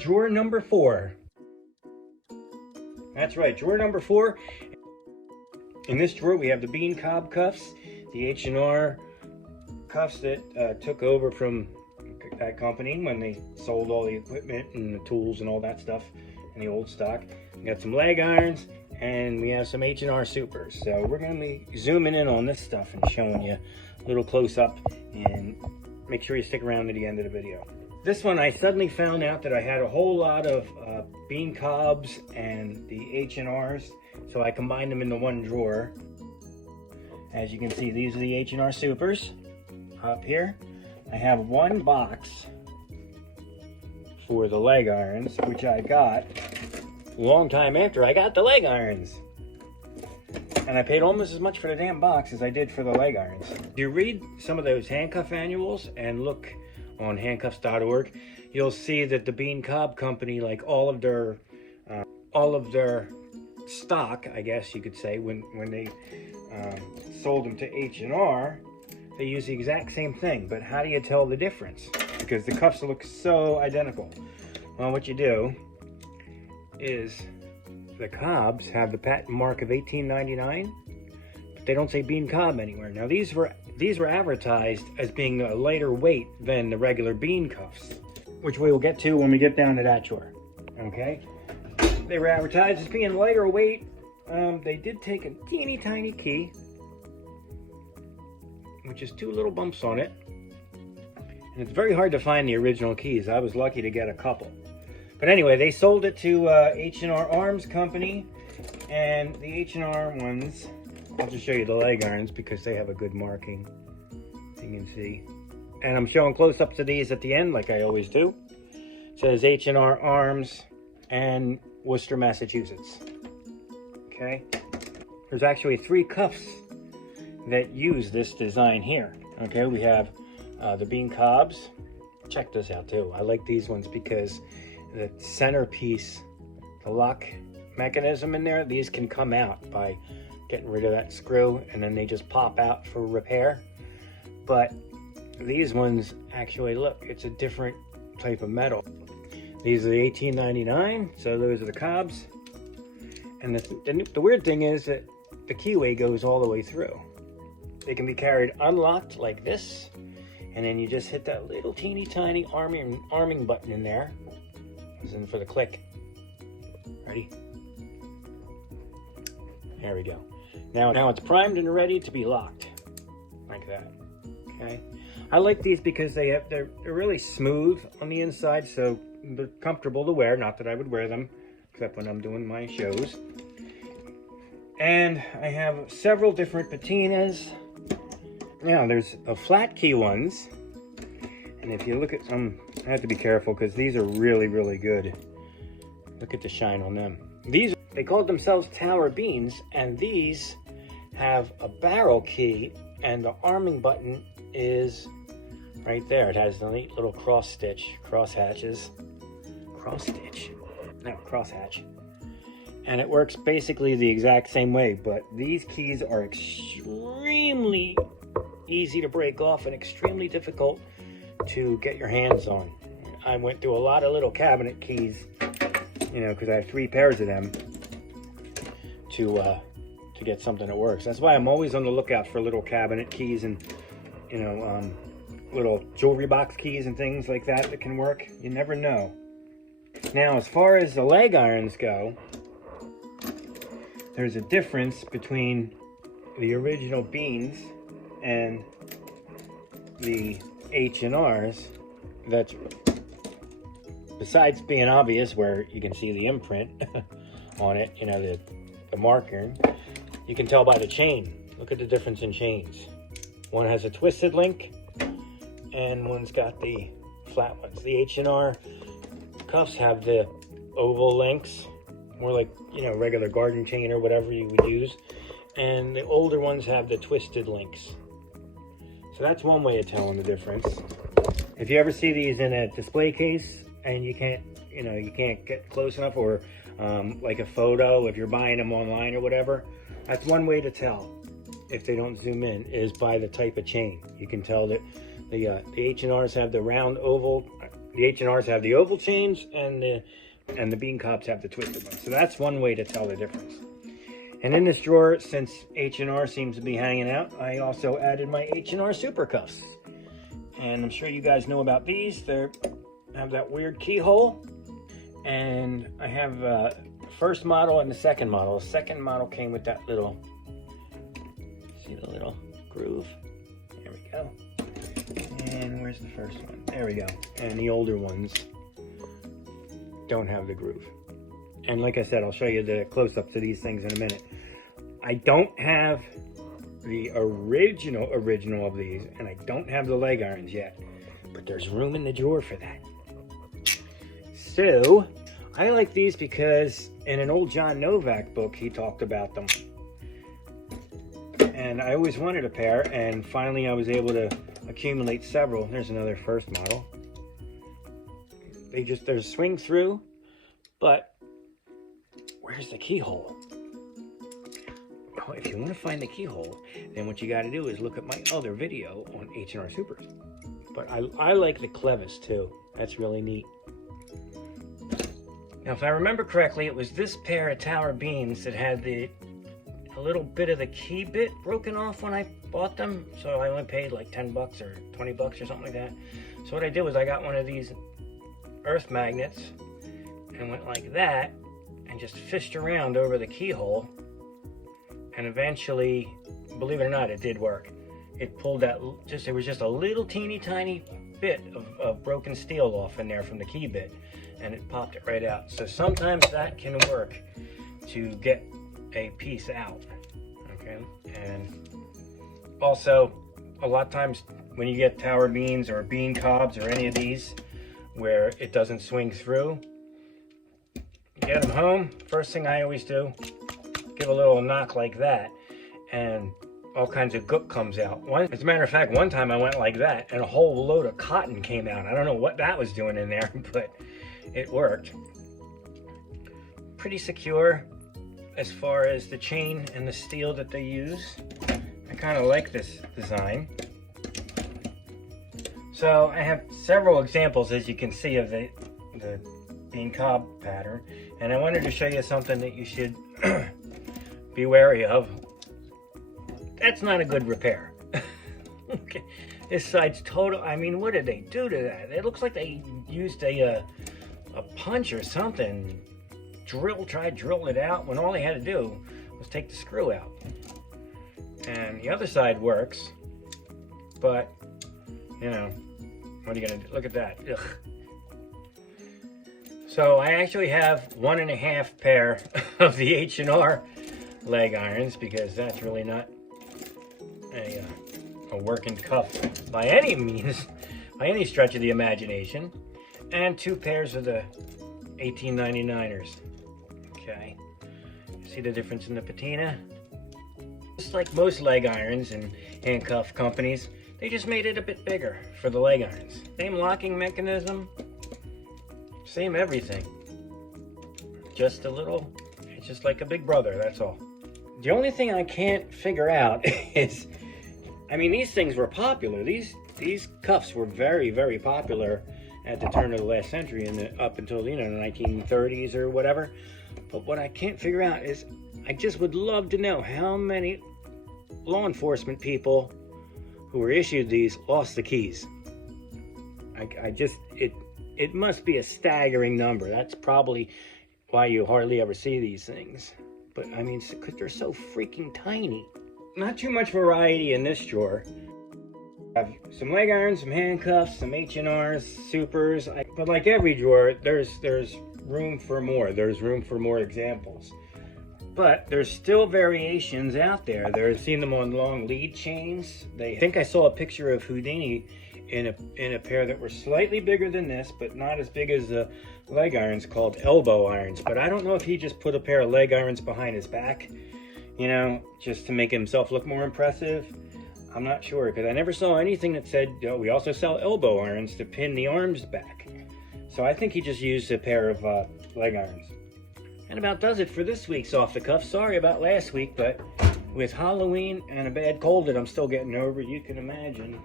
Drawer number 4. That's right, drawer number 4. In this drawer we have the bean cob cuffs, the H&R cuffs that took over from that company when they sold all the equipment and the tools and all that stuff in the old stock. We got some leg irons and we have some H&R Supers. So we're going to be zooming in on this stuff and showing you a little close up, and make sure you stick around to the end of the video. This one, I suddenly found out that I had a whole lot of bean cobs and the H&Rs, so I combined them into one drawer. As you can see, these are the H&R Supers up here. I have one box for the leg irons, which I got a long time after I got the leg irons. And I paid almost as much for the damn box as I did for the leg irons. If you read some of those handcuff annuals and look on handcuffs.org, you'll see that the bean cob company, like all of their stock, I guess you could say, when they sold them to H&R, they use the exact same thing. But how do you tell the difference? Because the cuffs look so identical. Well, what you do is the cobs have the patent mark of 1899, but they don't say bean cob anywhere. Now these were advertised as being a lighter weight than the regular bean cuffs, which we will get to when we get down to that drawer. Okay, they were advertised as being lighter weight. They did take a teeny tiny key, which is 2 little bumps on it, and it's very hard to find the original keys. I was lucky to get a couple. But anyway, they sold it to H&R Arms Company, and the H&R ones, I'll just show you the leg irons because they have a good marking, you can see. And I'm showing close-ups of these at the end, like I always do. It says H&R Arms and Worcester, Massachusetts. Okay. There's actually 3 cuffs that use this design here. Okay, we have the bean cobs. Check this out too. I like these ones because the centerpiece, the lock mechanism in there, these can come out by getting rid of that screw, and then they just pop out for repair. But these ones actually, look, it's a different type of metal. These are the 1899, so those are the cobs. And the weird thing is that the keyway goes all the way through. They can be carried unlocked like this, and then you just hit that little teeny tiny arming button in there. This is for the click. Ready? There we go. Now it's primed and ready to be locked, like that. Okay. I like these because they're really smooth on the inside, so they're comfortable to wear. Not that I would wear them, except when I'm doing my shows. And I have several different patinas. Now there's a flat key ones, and if you look at some, I have to be careful because these are really, really good. Look at the shine on them. They called themselves Tower Beans, and these have a barrel key, and the arming button is right there. It has the neat little cross hatch. And it works basically the exact same way, but these keys are extremely easy to break off and extremely difficult to get your hands on. I went through a lot of little cabinet keys, you know, because I have 3 pairs of them to get something that works. That's why I'm always on the lookout for little cabinet keys and, you know, little jewelry box keys and things like that can work. You never know. Now, as far as the leg irons go, there's a difference between the original beans and the H&Rs. That's besides being obvious where you can see the imprint on it, you know, the marker, you can tell by the chain. Look at the difference in chains. One has a twisted link and one's got the flat ones. The H&R cuffs have the oval links, more like, you know, regular garden chain or whatever you would use. And the older ones have the twisted links. So that's one way of telling the difference. If you ever see these in a display case and you can't, you know, you can't get close enough, or like a photo, if you're buying them online or whatever, that's one way to tell if they don't zoom in, is by the type of chain. You can tell that the H&Rs have the round oval, the H&Rs have the oval chains, and the bean cobs have the twisted ones. So that's one way to tell the difference. And in this drawer, since H&R seems to be hanging out, I also added my H&R Super cuffs. And I'm sure you guys know about these. They have that weird keyhole. And I have the first model and the second model. The second model came with that little, see the little groove? There we go. And where's the first one? There we go. And the older ones don't have the groove. And like I said, I'll show you the close-ups of these things in a minute. I don't have the original of these, and I don't have the leg irons yet, but there's room in the drawer for that. So I like these because in an old John Novak book, he talked about them. And I always wanted a pair, and finally I was able to accumulate several. There's another first model. There's swing through, but where's the keyhole? Well, if you want to find the keyhole, then what you got to do is look at my other video on H&R Supers. But I like the clevis too. That's really neat. Now, if I remember correctly, it was this pair of tower beans that had a little bit of the key bit broken off when I bought them. So I only paid like 10 bucks or 20 bucks or something like that. So what I did was I got one of these earth magnets and went like that and just fished around over the keyhole. And eventually, believe it or not, it did work. It pulled that, it was just a little teeny tiny bit of broken steel off in there from the key bit, and it popped it right out. So sometimes that can work to get a piece out, okay? And also, a lot of times when you get tower beans or bean cobs or any of these where it doesn't swing through, get them home, first thing I always do, give a little knock like that, and all kinds of gook comes out. As a matter of fact, one time I went like that, and a whole load of cotton came out. I don't know what that was doing in there, but it worked. Pretty secure as far as the chain and the steel that they use. I kind of like this design. So I have several examples, as you can see, of the bean cob pattern, and I wanted to show you something that you should be wary of. That's not a good repair. Okay, this side's total. I mean, what did they do to that? It looks like they used a punch or something. Tried drilling it out when all they had to do was take the screw out. And the other side works, but you know, what are you gonna do? Look at that. Ugh. So I actually have 1.5 pair of the H&R leg irons, because that's really not a working cuff by any means, by any stretch of the imagination, and 2 pairs of the 1899ers. Okay, see the difference in the patina? Just like most leg irons and handcuff companies, they just made it a bit bigger for the leg irons. Same locking mechanism, same everything. Just a little, it's just like a big brother, that's all. The only thing I can't figure out is, I mean, these things were popular. These cuffs were very, very popular at the turn of the last century and up until, you know, the 1930s or whatever. But what I can't figure out is, I just would love to know how many law enforcement people who were issued these lost the keys. It must be a staggering number. That's probably why you hardly ever see these things. But I mean, because they're so freaking tiny. Not too much variety in this drawer. I have some leg irons, some handcuffs, some H&Rs, Supers. I But like every drawer, there's room for more. There's room for more examples. But there's still variations out there. I've seen them on long lead chains. I think I saw a picture of Houdini in a pair that were slightly bigger than this, but not as big as the leg irons, called elbow irons. But I don't know if he just put a pair of leg irons behind his back, you know, just to make himself look more impressive. I'm not sure, because I never saw anything that said, oh, we also sell elbow irons to pin the arms back. So I think he just used a pair of leg irons. And about does it for this week's Off the Cuff. Sorry about last week, but with Halloween and a bad cold that I'm still getting over, you can imagine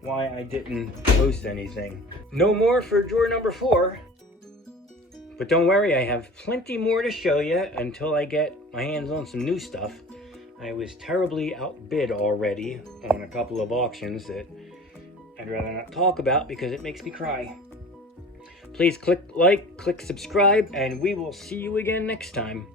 why I didn't post anything. No more for drawer number 4. But don't worry, I have plenty more to show you until I get my hands on some new stuff. I was terribly outbid already on a couple of auctions that I'd rather not talk about because it makes me cry. Please click like, click subscribe, and we will see you again next time.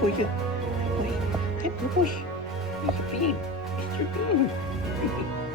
boy. Good boy. Good boy. Mr. Bean. Mr. Bean.